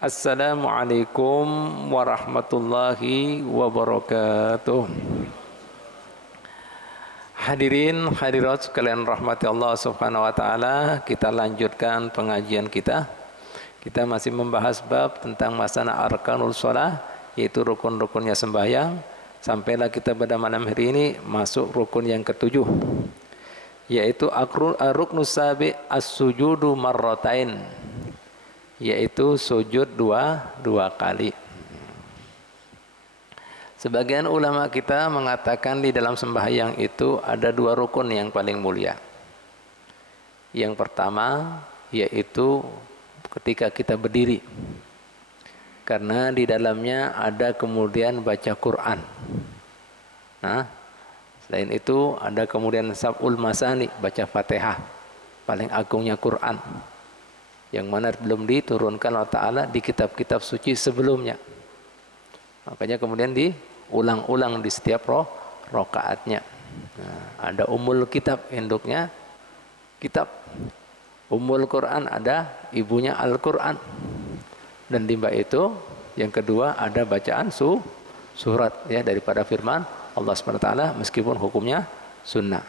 Assalamualaikum warahmatullahi wabarakatuh. Hadirin hadirat sekalian rahmati Allah Subhanahu wa taala, kita lanjutkan pengajian kita. Kita masih membahas bab tentang masana arkanul shalah, yaitu rukun-rukunnya sembahyang. Sampailah kita pada malam hari ini masuk rukun yang ketujuh, yaitu ruknus sabi as-sujudu marratain, yaitu sujud dua kali. Sebagian ulama kita mengatakan di dalam sembahyang itu ada dua rukun yang paling mulia. Yang pertama yaitu ketika kita berdiri, karena di dalamnya ada kemudian baca Quran. Nah, selain itu ada kemudian sab'ul masani, baca Fatihah, paling agungnya Quran, yang mana belum diturunkan Allah Ta'ala di kitab-kitab suci sebelumnya. Makanya kemudian diulang-ulang di setiap rokaatnya. Nah, ada umul kitab, induknya kitab. Umul Quran, ada ibunya Al-Quran. Dan di bawah itu yang kedua ada bacaan surat ya daripada firman Allah SWT, meskipun hukumnya sunnah.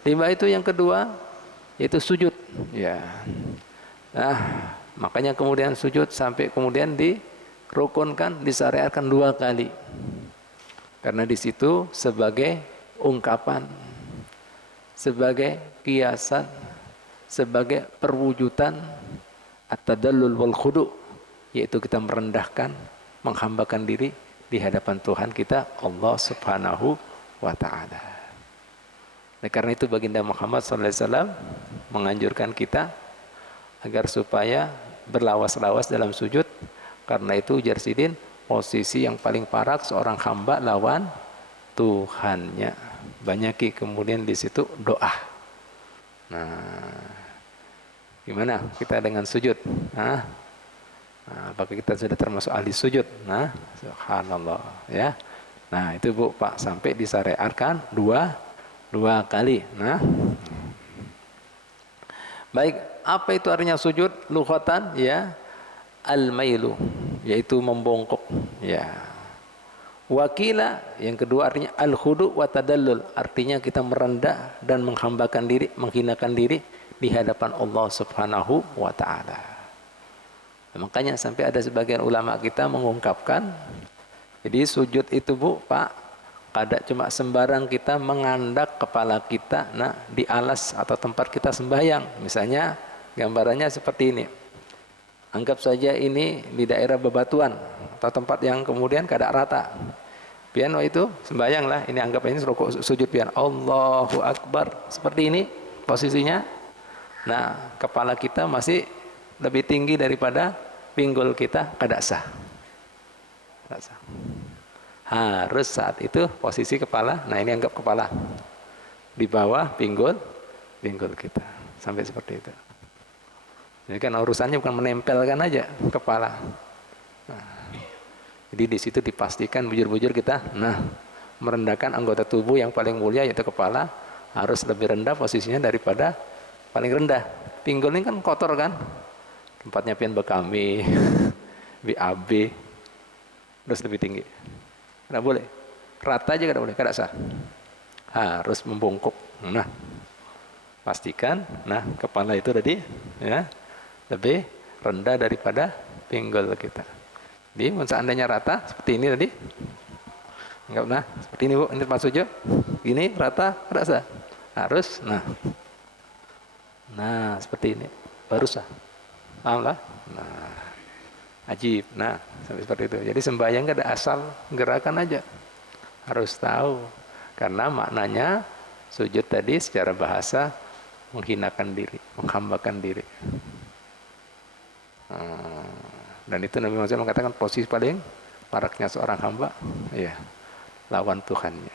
Di bawah itu yang kedua yaitu sujud ya. Nah, makanya kemudian sujud sampai kemudian dirukunkan, disyariatkan dua kali, karena di situ sebagai ungkapan, sebagai kiasan, sebagai perwujudan at-tadallul wal khudu', yaitu kita merendahkan, menghambakan diri di hadapan Tuhan kita Allah Subhanahu wa ta'ala. Nah, karena itu baginda Muhammad SAW menganjurkan kita agar supaya berlawas-lawas dalam sujud. Karena itu ujar sidin, posisi yang paling parah seorang hamba lawan Tuhannya. Banyaki kemudian di situ doa. Nah, gimana kita dengan sujud? Nah, apakah kita sudah termasuk ahli sujud? Nah, subhanallah ya. Nah, itu Bu Pak, sampai disyariatkan dua kali. Nah, baik, apa itu artinya sujud lughatan? Ya, al-mailu, yaitu membongkok ya. Wakila, yang kedua artinya al-khudu' wa tadallul, artinya kita merendah dan menghambakan diri, menghinakan diri di hadapan Allah Subhanahu wa ta'ala. Makanya sampai ada sebagian ulama kita mengungkapkan, jadi sujud itu Bu Pak, kada cuma sembarang kita mengandak kepala kita di alas atau tempat kita sembahyang. Misalnya gambarannya seperti ini. Anggap saja ini di daerah bebatuan atau tempat yang kemudian kada rata. Pian itu sembahyang lah, ini anggap ini rukuk sujud pian. Allahu Akbar. Seperti ini posisinya. Nah, kepala kita masih lebih tinggi daripada pinggul kita, kada sah. Kada sah. Harus saat itu posisi kepala, nah ini anggap kepala di bawah pinggul kita, sampai seperti itu. Jadi kan urusannya bukan menempelkan aja kepala. Nah, jadi di situ dipastikan bujur-bujur kita, merendahkan anggota tubuh yang paling mulia yaitu kepala, harus lebih rendah posisinya daripada paling rendah. Pinggul ini kan kotor kan, tempatnya pian bekami, BAB, terus lebih tinggi. Tidak boleh, rata aja tidak boleh, kada sah. Harus membongkok. Nah, pastikan, kepala itu tadi ya lebih rendah daripada pinggul kita. Jadi, seandainya rata seperti ini tadi, anggap seperti ini Bu, ini tempat sujud, gini rata, kada sah. Harus, seperti ini, baru sah. Paham lah? Ajib. Sampai seperti itu. Jadi sembahyang kada asal gerakan aja, harus tahu, karena maknanya sujud tadi secara bahasa menghinakan diri, menghambakan diri. Dan itu Nabi Muhammad mengatakan posisi paling paraknya seorang hamba ya lawan Tuhannya.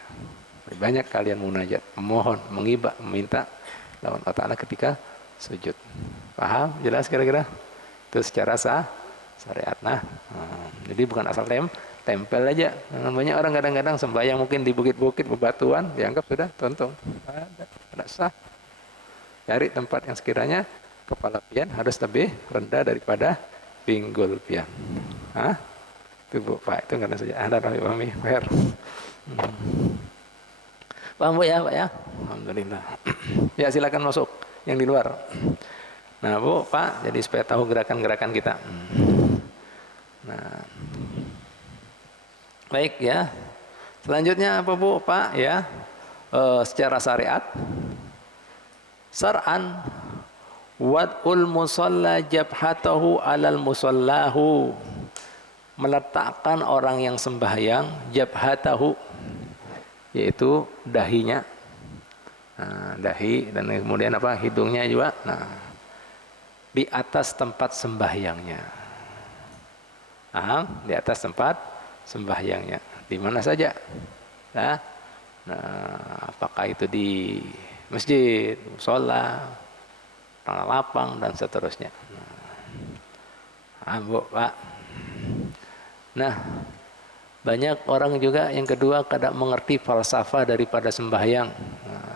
Banyak kalian munajat, memohon, mengibah, meminta lawan Allah Ta'ala ketika sujud. Paham? Jelas kira-kira? Itu secara syariat. Jadi bukan asal tempel aja. Banyak orang kadang-kadang sembahyang mungkin di bukit-bukit bebatuan, dianggap sudah tonton. Ada sah. Cari tempat yang sekiranya kepala pian harus lebih rendah daripada pinggul pian. Hah? Itu Bu, Pak, itu karena saja ada Rabi Pahmi, fair. Paham Bu ya, Pak ya? Alhamdulillah. Ya silakan masuk yang di luar. Nah Bu, Pak, jadi supaya tahu gerakan-gerakan kita. Nah, baik ya. Selanjutnya apa Bu, Pak ya? Secara syariat, syar'an wad'ul musalla jabhatahu alal musallahu, meletakkan orang yang sembahyang jabhatahu, yaitu dahinya, nah, dahi dan kemudian apa, hidungnya juga, nah, di atas tempat sembahyangnya. Di atas tempat sembahyangnya, di mana saja. Nah, apakah itu di masjid, mushola, tanah lapang dan seterusnya. Bu, Pak. Nah, banyak orang juga yang kedua kadang mengerti falsafah daripada sembahyang.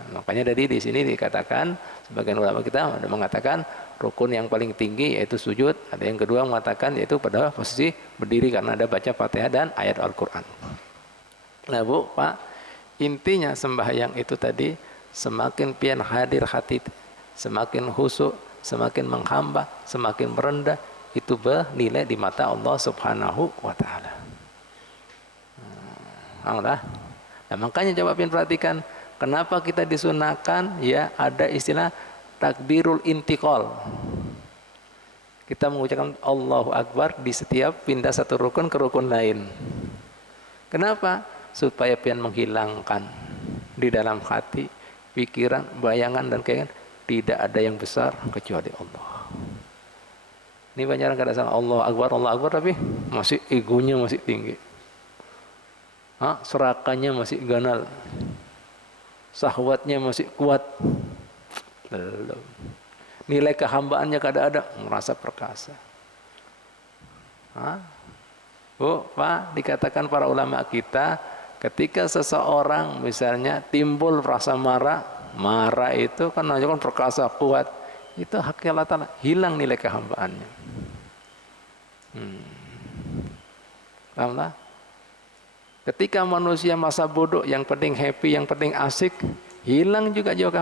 Makanya dari di sini dikatakan, sebagian ulama kita ada mengatakan rukun yang paling tinggi yaitu sujud. Ada yang kedua mengatakan yaitu pada posisi berdiri karena ada baca Fatihah dan ayat Al-Quran. Nah Bu, Pak, intinya sembahyang itu tadi semakin pian hadir hati, semakin khusyuk, semakin menghamba, semakin merendah, itu bernilai di mata Allah Subhanahu wa Ta'ala. Nah, makanya coba pian perhatikan kenapa kita disunahkan ya ada istilah takbirul intiqal. Kita mengucapkan Allahu Akbar di setiap pindah satu rukun ke rukun lain. Kenapa? Supaya pian menghilangkan di dalam hati, pikiran, bayangan dan keinginan tidak ada yang besar kecuali Allah. Ini banyak orang kadang Allah Akbar tapi masih egonya masih tinggi. Serakannya masih ganal. Syahwatnya masih kuat. Nilai kehambaannya kadang-kadang merasa perkasa. Bu, Pak, dikatakan para ulama kita ketika seseorang misalnya timbul rasa marah itu kan menunjukkan perkasa kuat, itu hak Allah Ta'ala, hilang nilai kehambaannya. Paham? Ketika manusia masa bodoh, yang penting happy, yang penting asik, hilang juga jauh.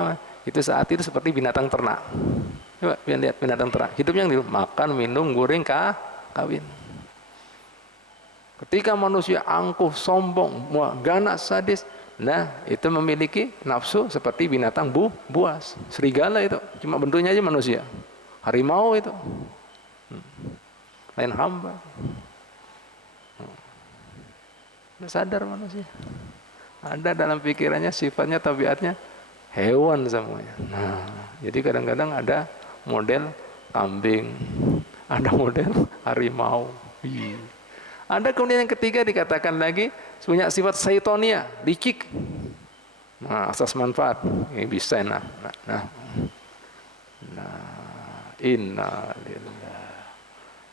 Itu saat itu seperti binatang ternak. Coba lihat binatang ternak, hidupnya yang makan, minum, goreng, kawin. Ketika manusia angkuh, sombong, ganas, sadis, nah itu memiliki nafsu seperti binatang buas, serigala itu, cuma bentuknya aja manusia. Harimau itu, lain hamba. Sudah sadar manusia. Ada dalam pikirannya, sifatnya, tabiatnya hewan semuanya. Nah, jadi kadang-kadang ada model kambing, ada model harimau. Ada kemudian yang ketiga dikatakan lagi punya sifat saitonia, licik. Nah, asas manfaat. Ini bisa innalillah.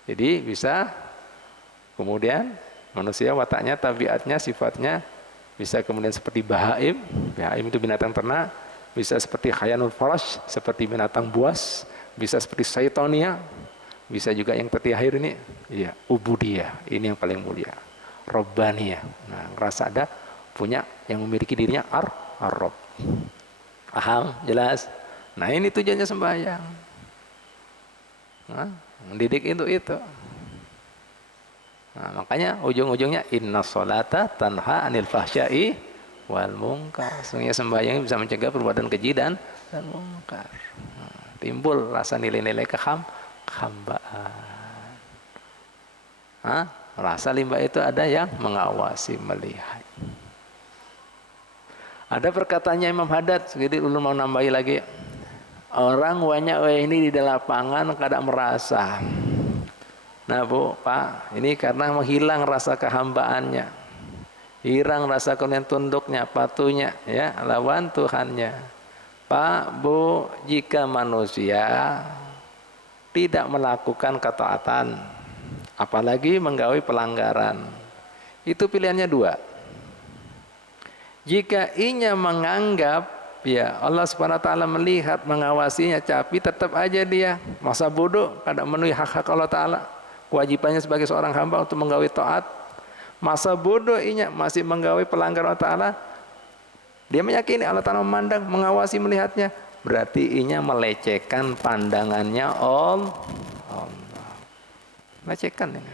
Jadi bisa kemudian manusia wataknya, tabiatnya, sifatnya bisa kemudian seperti bahaim. Bahaim itu binatang ternak. Bisa seperti khayanul farash, seperti binatang buas. Bisa seperti saitonia. Bisa juga yang terakhir ini, ya, ubudiyah. Ini yang paling mulia. Robbaniyah. Nah, ngerasa ada punya yang memiliki dirinya ar-rob. Paham? Jelas? Nah, ini tujuannya sembahyang. Mendidik itu. Nah, makanya ujung-ujungnya inna sholata tanha anil fahsya'i wal munkar. Sesungguhnya sembahyang bisa mencegah perbuatan keji dan munkar. Timbul rasa nilai-nilai hambaan. Rasa limbah itu ada yang mengawasi, melihat. Ada perkataannya Imam Haddad, jadi ulun mau nambahi lagi. Orang banyak ini di lapangan kadang merasa. Nah Bu, Pak, ini karena menghilang rasa kehambaannya, hilang rasa kemudian tunduknya, patuhnya, ya, lawan Tuhannya. Pak, Bu, jika manusia tidak melakukan ketaatan, apalagi menggawi pelanggaran, itu pilihannya dua. Jika inya menganggap ya Allah Subhanahu wa Ta'ala melihat, mengawasinya, tapi tetap aja dia masa bodoh, kadang memenuhi hak-hak Allah Ta'ala, kewajibannya sebagai seorang hamba untuk menggawe taat, masa bodoh inya masih menggawe pelanggar Allah Ta'ala. Dia meyakini Allah Ta'ala memandang, mengawasi, melihatnya, berarti inya melecehkan pandangannya Allah. Melecehkan ini.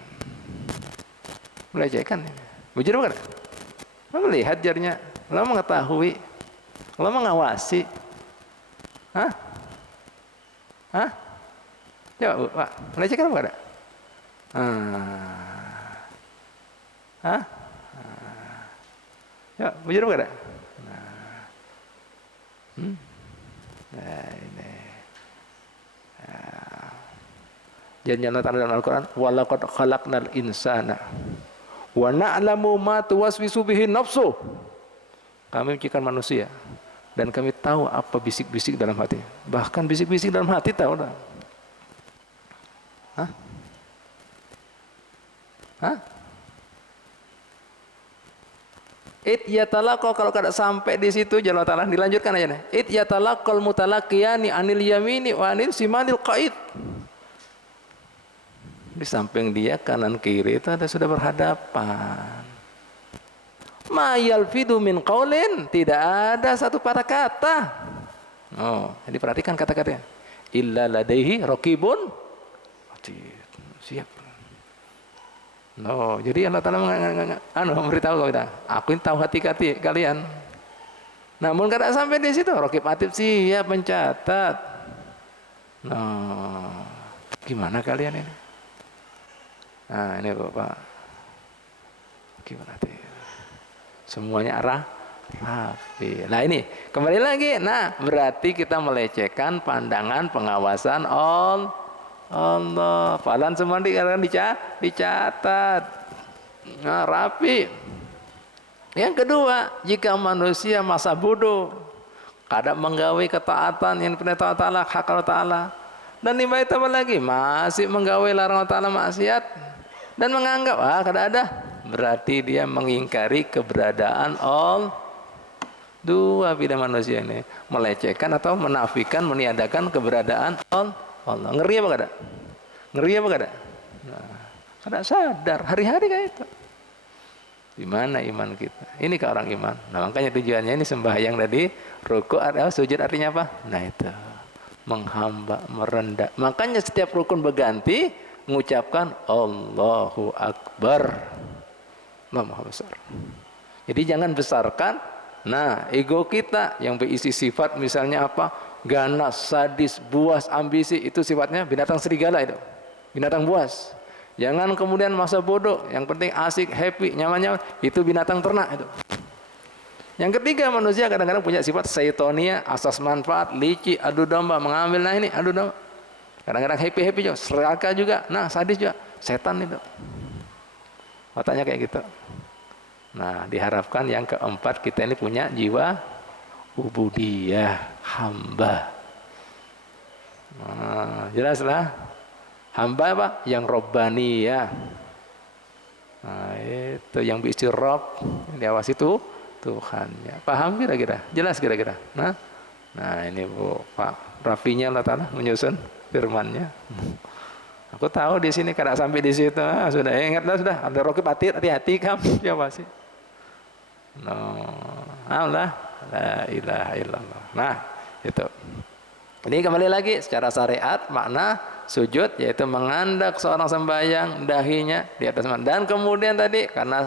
Melecehkan ini. Bujur bukan? Lo melihat jarinya, lo mengetahui, lo mengawasi. Hah? Hah? Coba Pak, melecehkan apa ada? Hah? Coba, bujur apa ada? Nah ini. Jangan Allah Ta'ala dalam Al-Quran, walaqad khalaqnal insana wa na'lamu ma tuwaswisu bihi nafsu. Kami menciptakan manusia dan kami tahu apa bisik-bisik dalam hati. Bahkan bisik-bisik dalam hati tahu dah. Hah? Hah? Yatalaqqa, kalau kada sampai di situ jalan Allah dilanjutkan aja nih. Yatalaqqal mutalaqiyani anil yamini wa anil simanil qa'id. Di samping dia kanan kiri itu ada sudah berhadapan. Ma yalfidu min qaulin, tidak ada satu patah kata. Oh, jadi perhatikan kata-katanya. Illa ladaihi raqibun atid. Siap. No, jadi Allah Ta'ala memberitahu kita, aku ini tahu hati kalian. Namun kada sampai di situ, raqib atid siap mencatat. No, gimana kalian ini? Nah, ini Bapak. Gimana tuh? Semuanya rapi. Nah, ini kembali lagi. Nah, berarti kita melecehkan pandangan pengawasan Allah. Falan semua dicatat. Nah, rapi. Yang kedua, jika manusia masa bodoh, kadang menggawe ketaatan yang perintah Allah, hak Allah Ta'ala, dan nimba itu apa lagi? Masih menggawe larangan Allah Ta'ala maksiat dan menganggap kada ada, berarti dia mengingkari keberadaan Allah. Dua bidang manusia ini, melecehkan atau menafikan, meniadakan keberadaan Allah. Ngeri apa kada? Ngeri apa kada? Nah, kada sadar hari-hari kayak itu. Di mana iman kita? Ini ke orang iman. Nah, makanya tujuannya ini sembahyang tadi, rukuk atau sujud artinya apa? Nah, itu menghamba, merendah. Makanya setiap rukun berganti mengucapkan Allahu Akbar. Allah Maha Besar. Jadi jangan besarkan ego kita yang berisi sifat misalnya apa? Ganas, sadis, buas, ambisi, itu sifatnya binatang serigala itu. Binatang buas. Jangan kemudian masa bodoh, yang penting asik, happy, nyaman-nyaman, itu binatang ternak itu. Yang ketiga, manusia kadang-kadang punya sifat syaitonia, asas manfaat, licik, adu domba, mengambil ini, adu domba. Kadang-kadang happy juga, serakah juga, sadis juga, setan itu. Otaknya kayak gitu. Nah, diharapkan yang keempat kita ini punya jiwa ubudiyah, hamba. Nah, jelaslah. Hamba apa? Yang robbaniyah. Nah, itu yang berisi Rob, yang diawasi itu Tuhannya. Paham kira-kira? Jelas kira-kira? Nah ini Bu, Pak rapinya Allah Ta'ala menyusun firman-Nya. Aku tahu di sini kada sampai di situ. Sudah ingatlah sudah. Ada raqib atid, hati-hati kamu. Siapa sih? Allah, la ilaha illallah. Nah, itu. Ini kembali lagi secara syariat makna sujud yaitu mengandak seorang sembahyang dahinya di atas dan kemudian tadi karena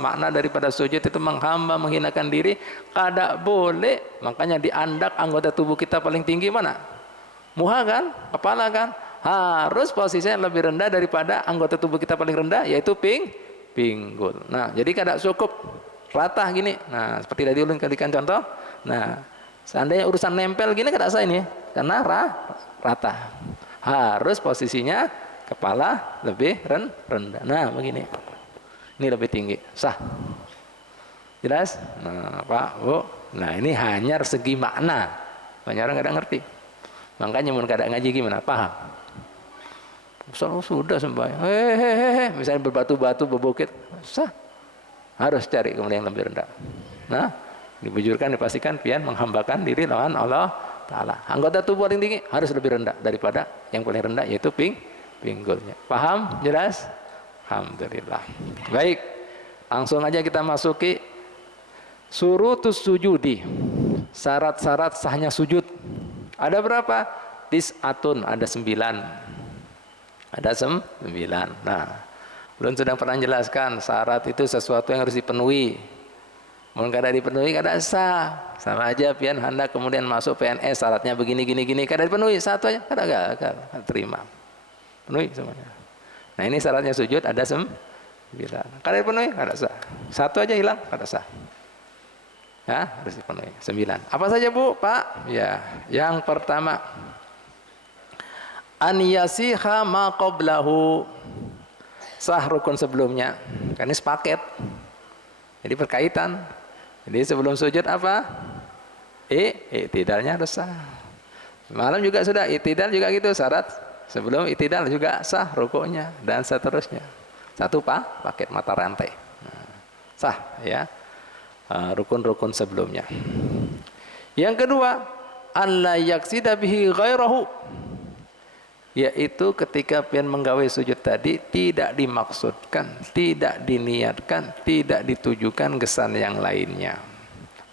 makna daripada sujud itu menghamba, menghinakan diri, kada boleh, makanya diandak anggota tubuh kita paling tinggi mana? Muha kan? Kepala kan? Harus posisinya lebih rendah daripada anggota tubuh kita paling rendah yaitu pinggul. Nah, jadi kada cukup rata gini. Nah, seperti tadi ulun kalikan contoh. Nah, seandainya urusan nempel gini kada sah ini karena rata. Harus posisinya kepala lebih rendah. Nah, begini. Ini lebih tinggi. Sah. Jelas? Nah, Pak, Bu. Nah, ini hanya segi makna. Banyak orang kadang ngerti. Makanya mun kadang ngaji gimana? Paham? Sudah sembahyang. Misalnya berbatu-batu, berbukit. Sah. Harus cari kemudian yang lebih rendah. Nah, dibujurkan, dipastikan pian menghambakan diri lawan Allah Ta'ala. Anggota tubuh paling tinggi harus lebih rendah daripada yang paling rendah yaitu pinggulnya. Paham? Jelas? Alhamdulillah. Baik, langsung aja kita masuki surutus sujudi. Syarat-syarat sahnya sujud. Ada berapa? Tis'atun, ada 9. Ada 9. Nah, belum sudah pernah jelaskan syarat itu sesuatu yang harus dipenuhi. Mau kada dipenuhi kada sah. Sama aja pian hendak kemudian masuk PNS syaratnya begini gini kada dipenuhi, satu aja kada gagal, terima. Penuhi semuanya. Nah, ini syaratnya sujud ada 9. Kada dipenuhi kada sah. Satu aja hilang kada sah. Ya, harus dipenuhi 9. Apa saja Bu, Pak? Ya, yang pertama an yasiha ma qablahu, sah rukun sebelumnya. Kan ini sepaket. Jadi berkaitan. Jadi sebelum sujud apa? I'tidalnya harus sah. Malam juga sudah i'tidal juga gitu syarat. Sebelum i'tidal juga sah rukuknya dan seterusnya. Satu paket mata rantai. Nah, sah ya. Rukun-rukun sebelumnya. Yang kedua, alla yaksida bihi ghairahu, yaitu ketika pian menggawe sujud tadi tidak dimaksudkan, tidak diniatkan, tidak ditujukan gesan yang lainnya.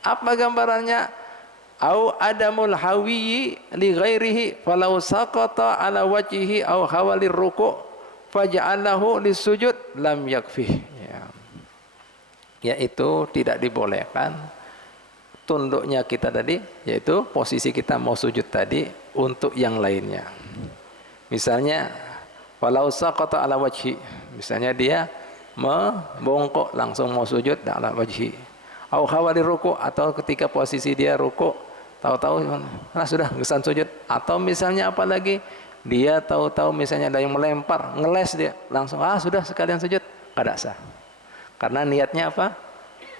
Apa gambarannya? Au adamul hawiyi li ghairihi falau saqata ala wajhihi au hawalir ruku' faja'alahu lisujud lam yakfih. Yaitu tidak dibolehkan tunduknya kita tadi, yaitu posisi kita mau sujud tadi untuk yang lainnya. Misalnya walau saqata ala wajhi, misalnya dia membongkok langsung mau sujud ala wajhi, au hawali ruku', atau ketika posisi dia ruku' tahu-tahu sudah gesan sujud, atau misalnya apalagi dia tahu-tahu misalnya ada yang melempar ngeles, dia langsung sudah sekalian sujud, kada sah. Karena niatnya apa?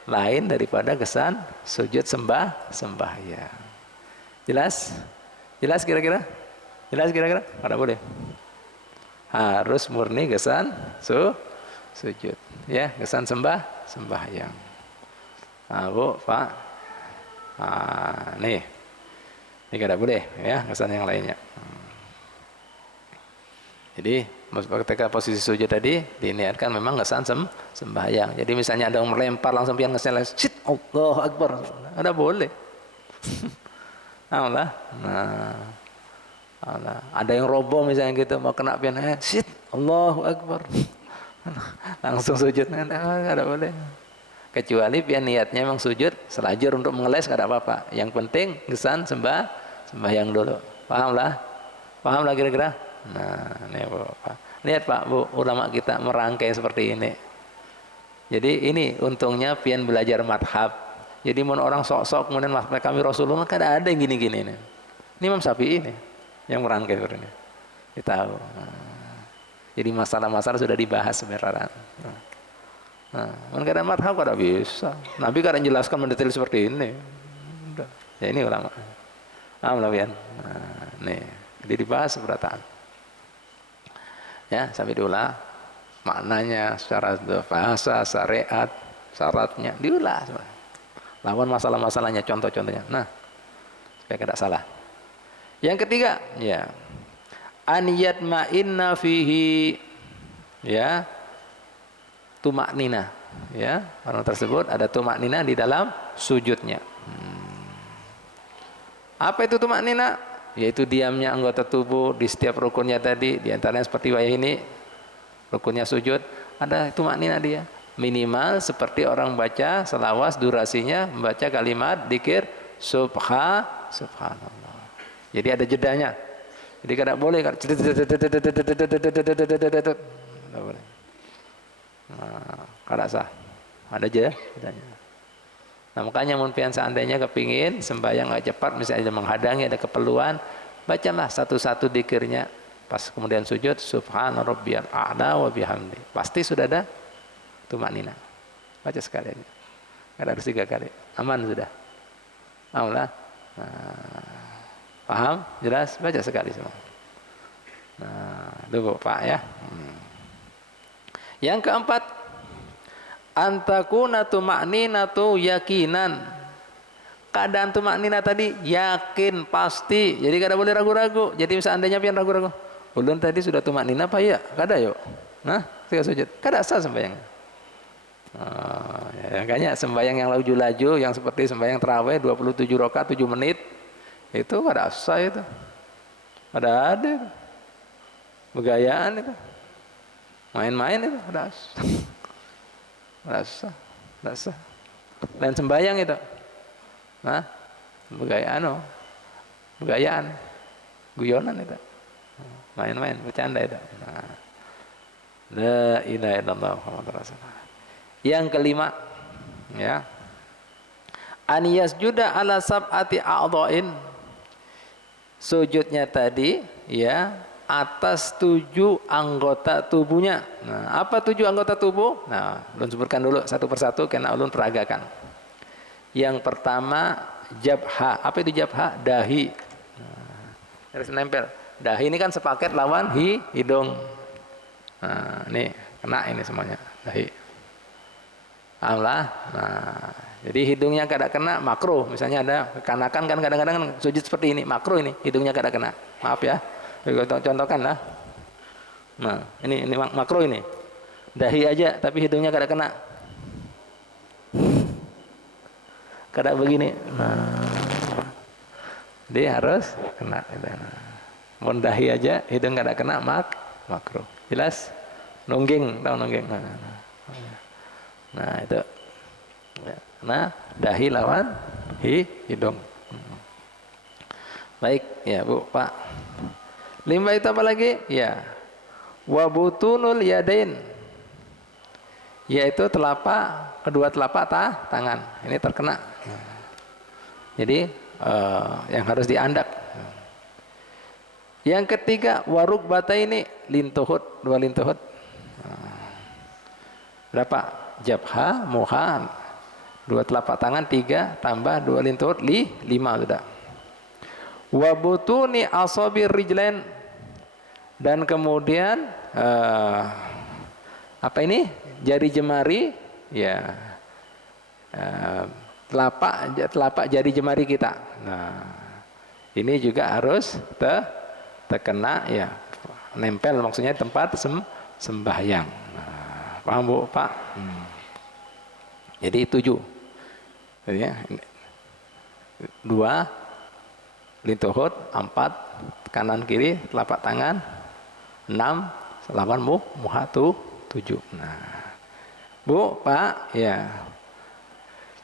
Lain daripada kesan sujud sembahyang. Jelas? Jelas kira-kira? Jelas kira-kira? Kada boleh. Harus murni kesan sujud. Ya, kesan sembahyang. Nah, Bu, Pak. Nih. Ini kada boleh ya, kesan yang lainnya. Jadi ketika posisi sujud tadi diniatkan memang kesan sembahyang. Jadi misalnya ada yang melempar langsung pian ngesan, shit, Allahu Akbar, ada boleh. Allah. Nah, Allah. Ada yang roboh misalnya gitu mau kena pian, shit, Allahu Akbar, langsung sujud, ada boleh. Kecuali pian niatnya memang sujud selajur untuk mengeles, kada apa-apa. Yang penting kesan sembahyang dulu. Pahamlah? Pahamlah kira-kira? Nah, ini Pak. Lihat Pak, Bu, ulama kita merangkai seperti ini. Jadi ini untungnya pian belajar madhab. Jadi mau orang sok-sok kemudian kami Rasulullah kan ada yang gini-gini ini. Ini Imam Syafi'i ini yang merangkai seperti ini. Kita tahu. Jadi masalah-masalah sudah dibahas sebenarnya. Nah, kadang madhab kada bisa. Nabi kadang jelaskan mendetail seperti ini. Ya ini ulama. Alhamdulillah pian. Nah, nih, jadi dibahas seberataan. Ya, sampai diulah maknanya secara bahasa, syariat, syaratnya diulah semua. Lawan masalah-masalahnya, contoh-contohnya. Nah, supaya tidak salah. Yang ketiga, ya, an yatma'inna fihi, ya, tumaknina, ya, orang tersebut ada tumaknina di dalam sujudnya. Apa itu tumaknina? Yaitu diamnya anggota tubuh di setiap rukunnya tadi, diantaranya seperti wayah ini, rukunnya sujud, ada tumaknina dia. Minimal seperti orang baca selawas durasinya, membaca kalimat dzikir subhanallah. Jadi ada jedanya. Jadi kada boleh kada boleh. Kada sah. Ada jedanya. Nah, makanya mungkin seandainya kepingin sembahyang agak cepat, misalnya menghadangi ada keperluan, bacalah satu-satu dzikirnya. Pas kemudian sujud, subhana rabbiyal a'la wa bihamdi. Pasti sudah ada tumaknina. Baca sekalian. Kada harus 3 kali. Aman sudah. Alhamdulillah. Paham? Jelas? Baca sekali semua. Nah, dulu Pak ya. Yang keempat, antakuna tumakninatu yakinan. Keadaan tumaknina tadi yakin pasti. Jadi kada boleh ragu-ragu. Jadi seandainya pian ragu-ragu, Ulun tadi sudah tumak nina apa ya? Kada yuk. Nah, ketika sujud, kada sah sembahyang. Ya, makanya sembahyang yang laju-laju, yang seperti sembahyang tarawih 27 rakaat 7 menit, itu kada sah itu. Kada ada itu. Begayaan itu. Main-main itu kada sah. Kada sah. Kada sah. Dan sembahyang itu. Nah, begayaan. Guyonan itu. Main-main, bercanda itu. Nah. La ilaha illallah Muhammadur Rasulullah. Yang kelima, ya. An yasjuda ala sab'ati a'dha'in. Sujudnya tadi, ya, atas 7 anggota tubuhnya. Nah, apa 7 anggota tubuh? Nah, ulun sebutkan dulu satu persatu karena ulun peragakan. Yang pertama, jabha. Apa itu jabha? Dahi. Nah, harus nempel. Dahi ini kan sepaket lawan hidung. Nah, ini kena ini semuanya dahi. Allah. Nah, jadi hidungnya kada kena makruh. Misalnya ada kekanakan kan kadang-kadang sujud seperti ini, makruh ini hidungnya kada kena. Maaf ya. Contohkan lah. Nah, ini makruh ini. Dahi aja tapi hidungnya kada kena. Kada begini. Nah. Dia harus kena gitu. Mau dahi aja hidung kada kena makruh. Jelas? Nungging, tahu nungging. Nah, itu. Nah, dahi lawan hidung. Baik, ya Bu, Pak. 5 itu apa lagi? Ya. Wa butunul yadain. Yaitu kedua telapak tangan. Ini terkena. Jadi yang harus diandak. Yang ketiga, waruk bata ini lintuhut, 2 lintuhut. Berapa? Jabha, muha, 2 telapak tangan, 3 tambah 2 lintuhut, 5 sudah. Wabutuni asabir rijlain, dan kemudian apa ini? Jari jemari, ya, telapak jari jemari kita. Nah, ini juga harus terkena, ya, nempel, maksudnya tempat sembahyang. Nah, paham Bu, Pak? Jadi 7. Jadi, ya, 2 lintuhut, 4 kanan kiri telapak tangan, 6 lawan muha 7. Nah, Bu, Pak, ya.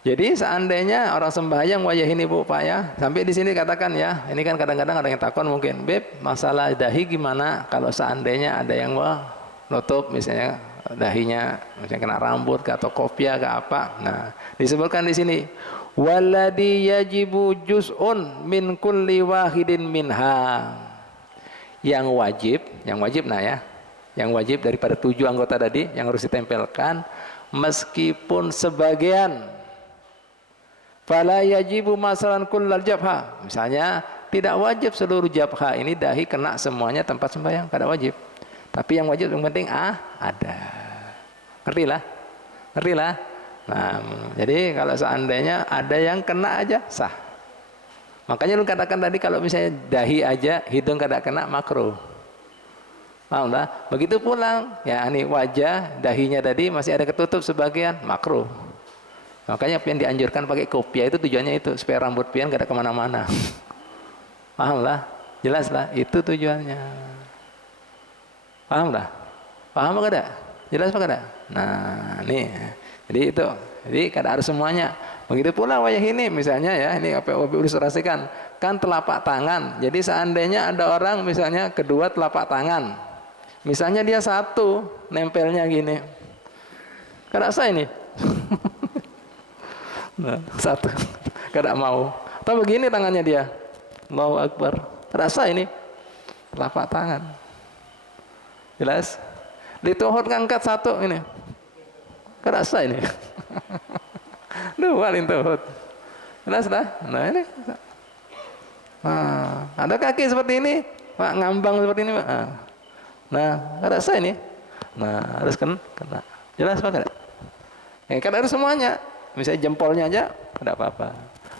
Jadi seandainya orang sembahyang wajah ini Bu, Pak, ya, sampai di sini katakan ya, ini kan kadang-kadang ada yang takon mungkin, Beb, masalah dahi gimana kalau seandainya ada yang mau nutup misalnya dahinya, misalnya kena rambut atau kopiah ke apa. Nah, disebutkan di sini, walladhi yajibu juz'un min kulli wahidin minha. Yang wajib nah ya, yang wajib daripada 7 anggota tadi yang harus ditempelkan, meskipun sebagian. Fala yajibu masalan kullal jabha. Misalnya tidak wajib seluruh jabha ini dahi kena semuanya tempat sembahyang, kada wajib. Tapi yang wajib yang penting ada. Ngertilah? Nah, jadi kalau seandainya ada yang kena aja sah. Makanya lu katakan tadi kalau misalnya dahi aja hidung kada kena makruh. Paham tak? Begitu pulang, ya ini wajah dahinya tadi masih ada ketutup sebagian, makruh. Makanya pian dianjurkan pakai kopiah, itu tujuannya itu supaya rambut pian gak ada kemana-mana. Paham lah? Jelas lah, itu tujuannya. Paham lah? Paham apa kada? Jelas apa kada? Nah, nih. Jadi itu. Jadi kada harus semuanya. Begitu pula wajah ini misalnya ya, ini apa ilustrasikan. Kan telapak tangan. Jadi seandainya ada orang misalnya kedua telapak tangan. Misalnya dia 1 nempelnya gini. Kada sah ini. Nah, 1 kada mau. Atau begini tangannya dia. Allahu Akbar. Rasa ini telapak tangan. Jelas? Dituhut ngangkat 1 ini. Kada sah ini. 2 lintuhut. Jelas dah? Nah, ini. Nah, ada kaki seperti ini, Pak, ngambang seperti ini, Pak. Nah, kada sah ini. Nah, harus kena. Jelas Pak kada? Kada harus semuanya. Misalnya jempolnya aja, tidak apa-apa.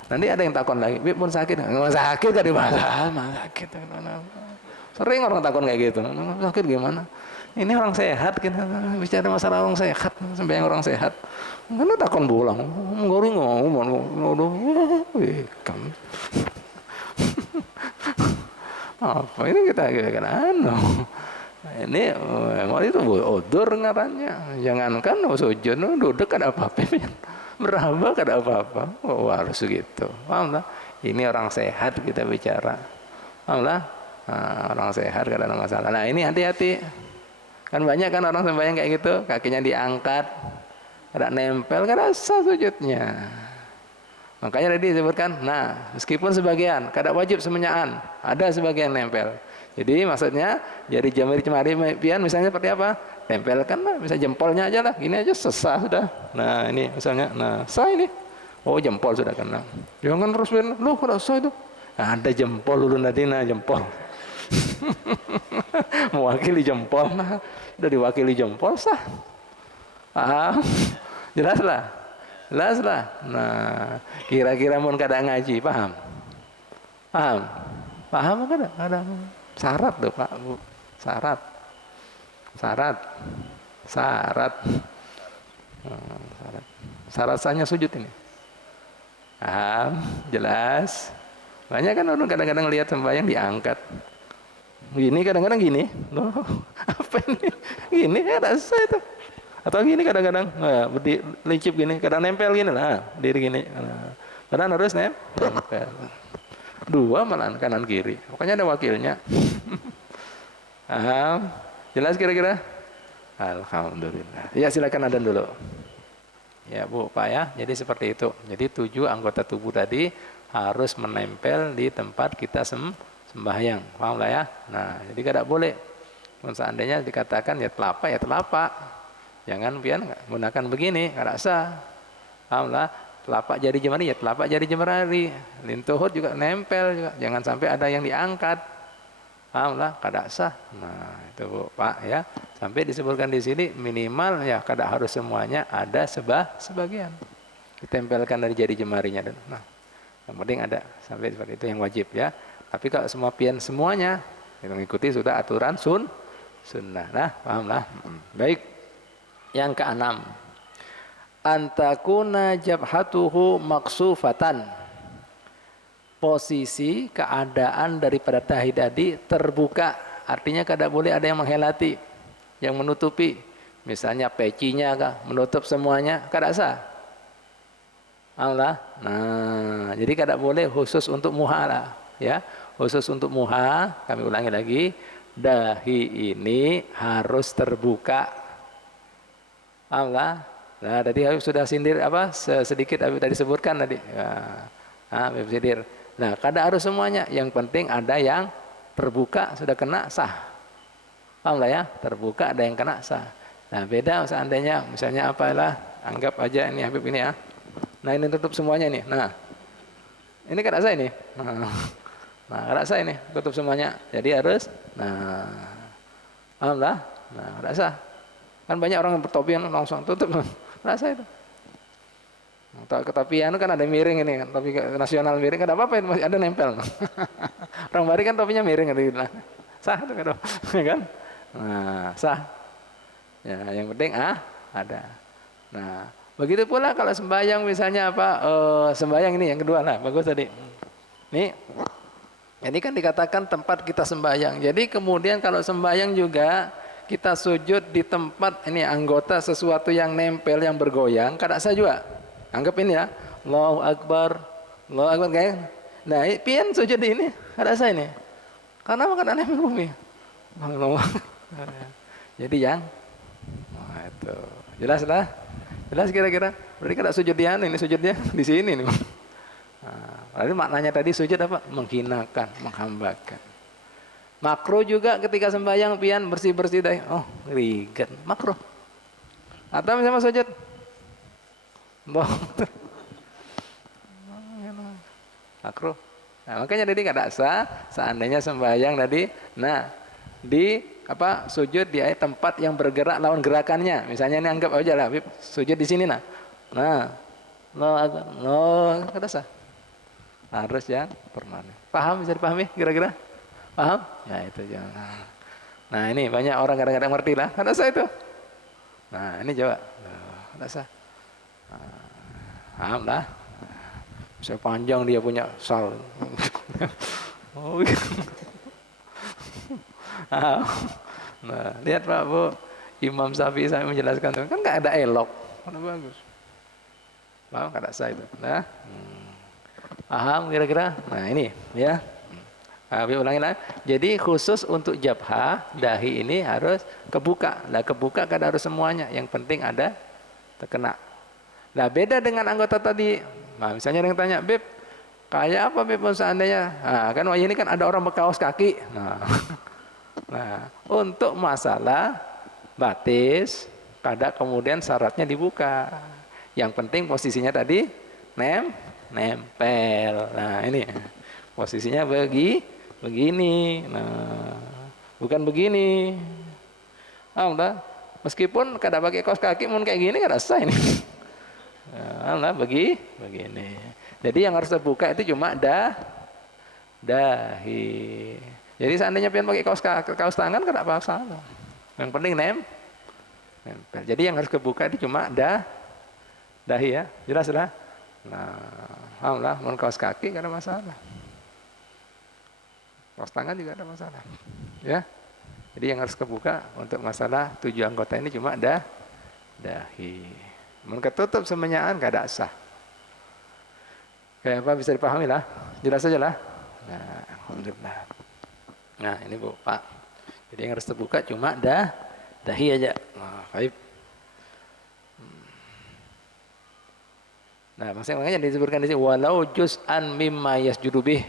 Nanti ada yang takon lagi, Bib pun sakit. Nggak sakit, gak dimasalah, sakit. Sering orang takut kayak gitu. Sakit gimana? Ini orang sehat, kita bicara masalah orang sehat, sembahyang orang sehat. Mana takon pulang, ngori ngomong, kan. Apa ini kita kan ini itu odur ngarannya. Jangankan sujud, duduk ada apa-apa, beraba ada apa-apa. Oh, harus gitu. Paham tak? Ini orang sehat kita bicara. Paham tak? Nah, orang sehat kada ada masalah. Nah ini hati-hati. Kan banyak kan orang sembahyang kayak gitu, kakinya diangkat, ada nempel, kada sah sujudnya. Makanya tadi disebutkan, nah meskipun sebagian, kada wajib semuanyaan, ada sebagian nempel. Jadi maksudnya, jadi jemari pian misalnya seperti apa? Tempelkan lah, misalnya jempolnya aja lah, gini aja sesah sudah. Nah ini misalnya, nah sah ini, oh jempol sudah kena. Jangan terus bilang, loh kada sah itu. Nah, ada jempol dulu nanti, nah jempol. Mewakili jempol, nah udah diwakili jempol sah. Paham? Jelas lah. Nah kira-kira mun kada ngaji paham? Paham kada? Ada syarat tuh Pak Bu, syarat sahnya sujud ini. Paham? Jelas. Banyak kan orang kadang-kadang lihat sembahyang diangkat. Gini kadang-kadang gini, loh apa ini? Gini rasa itu. Atau gini kadang-kadang, lincip gini, kadang nempel gini lah, diri gini. Padahal harus nempel. Dua malahan kanan kiri, pokoknya ada wakilnya. Jelas kira-kira? Alhamdulillah. Ya silakan adzan dulu. Ya Bu, Pak ya. Jadi seperti itu. Jadi 7 anggota tubuh tadi harus menempel di tempat kita sembahyang, paham lah ya. Nah, jadi kada boleh. Seandainya dikatakan ya telapak, jangan pian menggunakan begini, kada sah. Paham lah. Telapak jari jemari ya telapak jari jemari, lintuhut juga nempel juga, jangan sampai ada yang diangkat. Paham lah, kada sah. Nah, itu Bu, Pak ya. Sampai disebutkan di sini minimal ya kada harus semuanya, ada sebagian. Ditempelkan dari jari jemarinya dan nah, yang penting ada sampai seperti itu yang wajib ya. Tapi kalau semua pian semuanya kita mengikuti sudah aturan sunnah. Nah, pahamlah. Baik. Yang keenam, antakuna jabhatuhu maksufatan. Posisi keadaan daripada dahi tadi terbuka, artinya kada boleh ada yang menghelati, yang menutupi. Misalnya pecinya kah menutup semuanya, kada sah. Allah. Nah, jadi kada boleh khusus untuk muha lah, ya. Khusus untuk muha, kami ulangi lagi, dahi ini harus terbuka. Allah. Nah, tadi Habib sudah sindir apa? Sedikit Habib tadi sebutkan tadi. Habib sindir. Nah, kada harus semuanya, yang penting ada yang terbuka sudah kena sah. Paham lah ya? Terbuka ada yang kena sah. Nah, beda seandainya misalnya apalah, anggap aja ini Habib ini ya. Nah, ini tutup semuanya ini. Nah, ini kan rasa ini. Nah, rasa ini tutup semuanya. Jadi harus. Nah, alhamdulillah. Nah, rasa. Kan banyak orang yang bertopi langsung tutup. Rasa itu. Ketopian kan ada miring ini kan, topi nasional miring kan apa-apa masih ada nempel. Orang Bari kan topinya miring gitu. Sah itu kan? Nah, sah. Ya, yang penting ada. Nah, begitu pula kalau sembahyang misalnya apa sembahyang ini yang kedua lah, bagus tadi. Nih, ini kan dikatakan tempat kita sembahyang. Jadi kemudian kalau sembahyang juga kita sujud di tempat ini anggota sesuatu yang nempel yang bergoyang, kada sah juga. Anggap ini ya, Allahu Akbar kayak. Nah, pian sujud di ini, kada sah ini. Karena kada nempel bumi. Jadi yang itu jelas lah. Jelas kira-kira. Berarti kada sujud di ini sujudnya di sini nih. Nah, maknanya tadi sujud apa? Menghinakan, menghambakan. Makruh juga ketika sembahyang pian bersih-bersih dah. Oh, rigan. Makruh. Atau misalnya sujud. Makruh. Nah, makanya tadi kada sah seandainya sembahyang tadi. Nah, di apa sujud di tempat yang bergerak lawan gerakannya. Misalnya ini anggap aja lah, sujud di sini nah. Nah, kada sah. Harus yang permanen. Paham, bisa dipahami kira-kira? Paham? Ya itu jangan. Nah ini banyak orang kadang-kadang ngerti lah. Kada sah itu. Nah ini coba. Kada sah. Paham lah. Saya panjang dia punya sal. Oh, nah, lihat Pak Bu, Imam Syafi'i saya menjelaskan kan nggak ada elok, mana bagus. Paham kada sah itu. Nah, paham kira-kira? Nah ini ya. Habis ulangi lah. Jadi khusus untuk jabhah, dahi ini harus kebuka. Lah kebuka kada harus semuanya. Yang penting ada terkena. Nah beda dengan anggota tadi. Nah misalnya ada yang tanya, Beb, kayak apa Beb seandainya? Nah, kan wajah ini kan ada orang berkaos kaki. Nah, untuk masalah batis, kada kemudian syaratnya dibuka. Yang penting posisinya tadi nempel. Nah ini posisinya begini. Nah bukan begini. Alhamdulillah. Meskipun kada pakai kaos kaki, mun kayak gini kada sah ini. Nah, begini. Jadi yang harus terbuka itu cuma dahi. Jadi seandainya pengen pakai kaos tangan kada apa salah. Yang penting nempel. Jadi yang harus kebuka itu cuma dahi ya. Jelas lah. Nah, alhamdulillah mun kaos kaki kada masalah. Kaos tangan juga ada masalah. Ya. Jadi yang harus kebuka untuk masalah 7 anggota ini cuma dahi. Mun ketutup semenyaan kada sah. Kayak apa bisa dipahami lah. Jelas saja lah. Nah, alhamdulillah. Nah, ini Bu, Pak. Jadi yang harus terbuka cuma dahi aja. Nah, baik. Nah, makanya disebutkan di sini walau juz'an mimma yasjudu bih.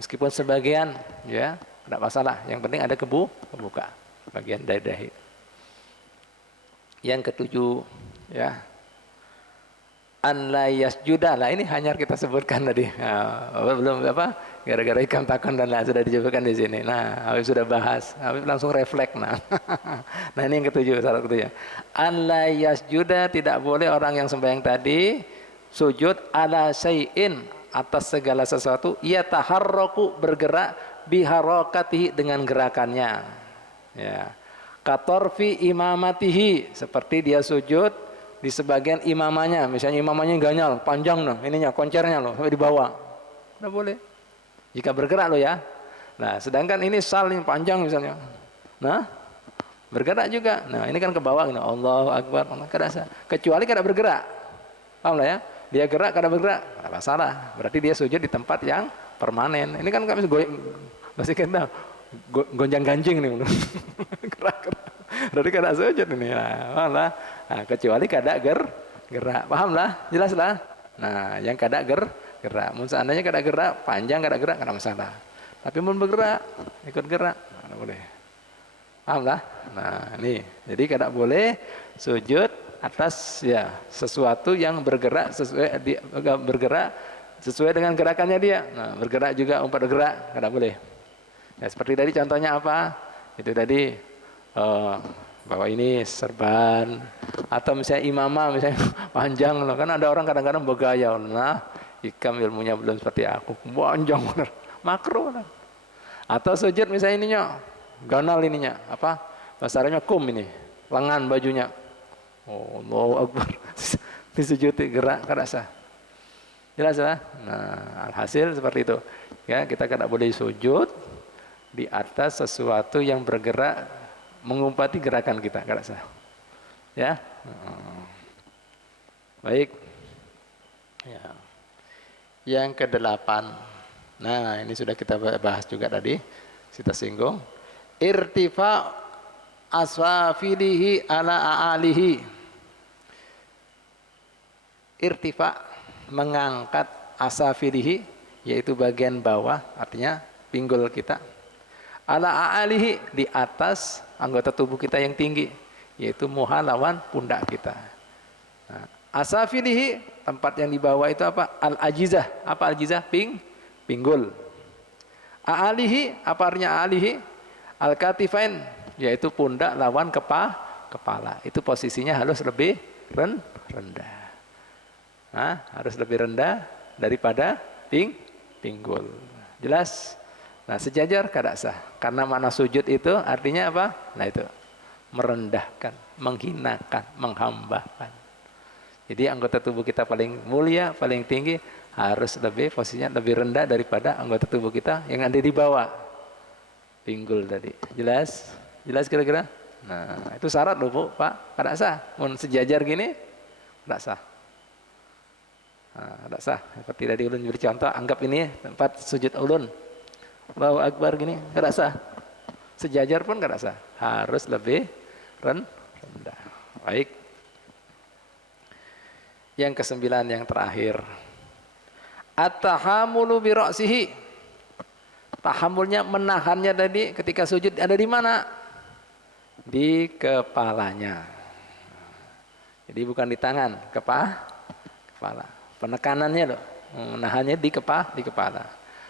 Meskipun sebagian ya, tidak masalah. Yang penting ada kebuka. Bagian dari dahi. Yang ketujuh ya. An la yasjuda. Lah ini hanya kita sebutkan tadi. Nah, belum apa? Gara-gara ikan takon dan lain sudah disebutkan di sini. Nah, Habib sudah bahas. Habib langsung refleks. Nah, nah ini yang ketujuh, syarat ketujuh. An la yasjuda, tidak boleh orang yang sembahyang tadi sujud ala syai'in, atas segala sesuatu, ia taharraku, bergerak biharakatihi, dengan gerakannya. Ya. Katorfi imamatihi, seperti dia sujud di sebagian imamanya, misalnya imamanya ganyal, panjang loh, ininya koncernya loh, sampai di bawah. Tidak boleh. Jika bergerak loh ya. Nah, sedangkan ini sal yang panjang misalnya. Nah, bergerak juga. Nah, ini kan ke bawah gitu. Allahu Akbar. Kecuali kada bergerak. Paham lah ya? Dia gerak kada bergerak, tidak masalah. Berarti dia sujud di tempat yang permanen. Ini kan kami masih kita gonjang-ganjing nih. Gerak. Berarti kada sujud ini. Nah, kecuali kada gerak. Paham lah? Jelas lah? Nah, yang kada gerak. Mun seandainya kada gerak, panjang kada gerak, kada masalah. Tapi mun bergerak, ikut gerak, kada boleh. Paham lah? Nah, ini. Jadi kada boleh sujud atas ya sesuatu yang bergerak sesuai dengan gerakannya dia. Nah, bergerak juga umpat bergerak, kada boleh. Ya, seperti tadi contohnya apa? Itu tadi bahwa ini serban atau misalnya imamah misalnya panjang loh, kan ada orang kadang-kadang bergaya, nah ikam ilmunya belum seperti aku, panjang benar, makro benar. Atau sujud misalnya ininya ganal ininya apa bahasanya kum ini lengan bajunya, oh Allahu Akbar, disujud gerak kada sah. Jelas lah. Nah, alhasil seperti itu ya, kita kada boleh sujud di atas sesuatu yang bergerak mengumpati gerakan kita, kada sah. Ya. Baik. Ya. Yang kedelapan. Nah, ini sudah kita bahas juga tadi. Kita singgung. Irtifa aswafilihi ala a'alihi. Irtifa, mengangkat asafilihi, yaitu bagian bawah, artinya pinggul kita. Ala a'alihi, di atas anggota tubuh kita yang tinggi, yaitu muha lawan pundak kita. Nah, asafilihi, tempat yang di bawah itu apa? Al-ajizah. Apa al-ajizah? Pinggul. A'alihi, apa artinya a'alihi? Al-katifain, yaitu pundak lawan kepala. Itu posisinya harus lebih rendah. Nah, harus lebih rendah daripada pinggul. Jelas? Nah, sejajar kada sah. Karena makna sujud itu artinya apa? Nah, itu merendahkan, menghinakan, menghambakan. Jadi anggota tubuh kita paling mulia, paling tinggi harus lebih posisinya lebih rendah daripada anggota tubuh kita yang ada di bawah. Pinggul tadi. Jelas? Jelas kira-kira? Nah, itu syarat loh, Bu, Pak. Kada sah. Mun sejajar gini, kada sah. Nah, kada sah. Seperti tadi ulun beri contoh, anggap ini tempat sujud ulun. Allahu Akbar gini, kada sah. Sejajar pun kada sah. Harus lebih rendah. Baik. Yang kesembilan, yang terakhir. At-tahamulu bi ra'sihi. Tahamulnya, menahannya tadi ketika sujud ada di mana? Di kepalanya. Jadi bukan di tangan, kepala. Penekanannya loh, menahannya di kepala.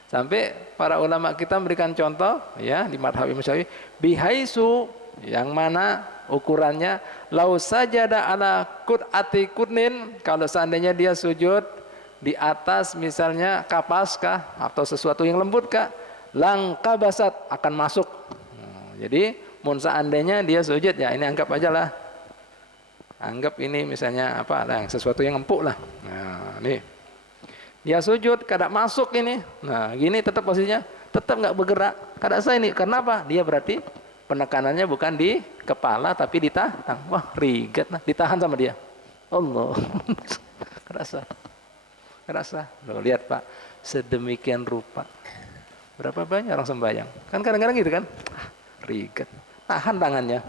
Sampai para ulama kita memberikan contoh ya di madhab Imam Syafi'i, bihaisu, yang mana ukurannya lau sajada ala qud'ati qudnin, kalau seandainya dia sujud di atas misalnya kapas kah atau sesuatu yang lembut kah, langka basat, akan masuk. Jadi mun seandainya dia sujud, ya ini anggap aja lah, anggap ini misalnya apa lah, sesuatu yang empuk lah. Nah, nih dia sujud kada masuk ini. Nah, gini tetap posisinya, tetap nggak bergerak. Kada sah ini. Karena apa? Dia berarti penekanannya bukan di kepala tapi di tangan. Wah, rigat nah, ditahan sama dia. Allah. Kada sah. Kada sah. Loh, lihat Pak, sedemikian rupa. Berapa banyak orang sembahyang? Kan kadang-kadang gitu kan? Rigat. Tahan tangannya.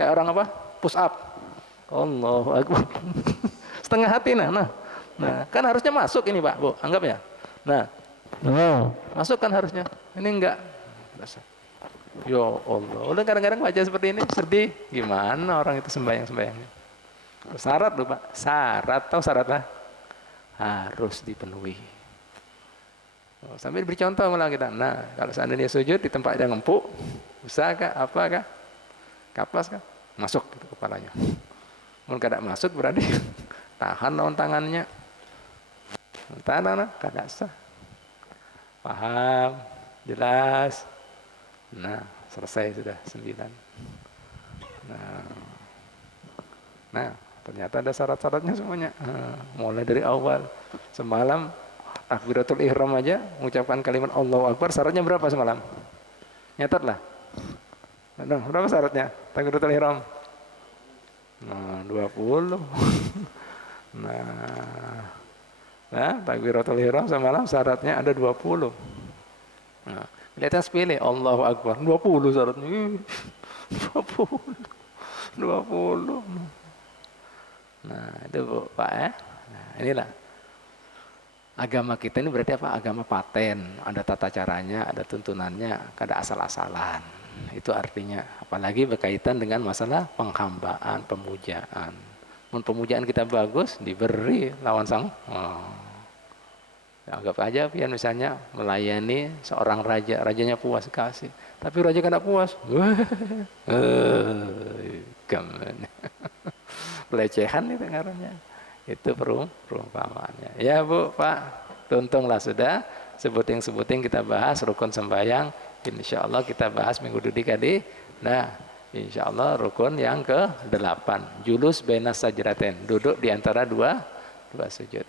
Kayak orang apa? Push up. Allahu Akbar. Setengah hati nah, kan harusnya masuk ini Pak, Bu, anggap ya. Nah, masuk kan harusnya. Ini enggak. Ya Allah, udah kadang-kadang baca seperti ini sedih. Gimana orang itu sembahyang-sembahyangnya? Syarat loh Pak, syarat, tahu syaratnya? Harus dipenuhi. Sambil beri contoh malah kita. Nah, kalau seandainya sujud di tempat yang empuk, usaha kah, apa kah, kapas kah, masuk ke kepalanya. Mungkin kada masuk berarti tahan lawan tangannya. Tahan, kada sah. Paham? Jelas? Nah, selesai sudah 9. Nah, ternyata ada syarat-syaratnya semuanya. Mulai dari awal. Semalam takbiratul ihram aja, mengucapkan kalimat Allahu Akbar, syaratnya berapa semalam? Nyatat lah. Nah, berapa syaratnya? Takbiratul ihram. Nah, 20. Nah, takbiratul ihram semalam syaratnya ada 20. Nah, kelihatan sepele, Allahu Akbar, 20 syaratnya. 20. Nah, itu Bu, Pak ya. Nah, inilah agama kita ini berarti apa? Agama paten, ada tata caranya, ada tuntunannya, kada asal-asalan. Itu artinya, apalagi berkaitan dengan masalah penghambaan, pemujaan. Pemujaan kita bagus, diberi lawan sang. Ya, anggap aja pian misalnya melayani seorang raja, rajanya puas kasih, tapi raja kan tidak puas. Pelecehan itu ngarannya. Itu perumpamaannya. Ya Bu, Pak, tuntunglah sudah. Sebuting kita bahas rukun sembahyang. Insya Allah kita bahas minggu dudi kali. Nah, insya Allah rukun yang ke-8, julus bainas sajdatain, duduk di antara dua sujud.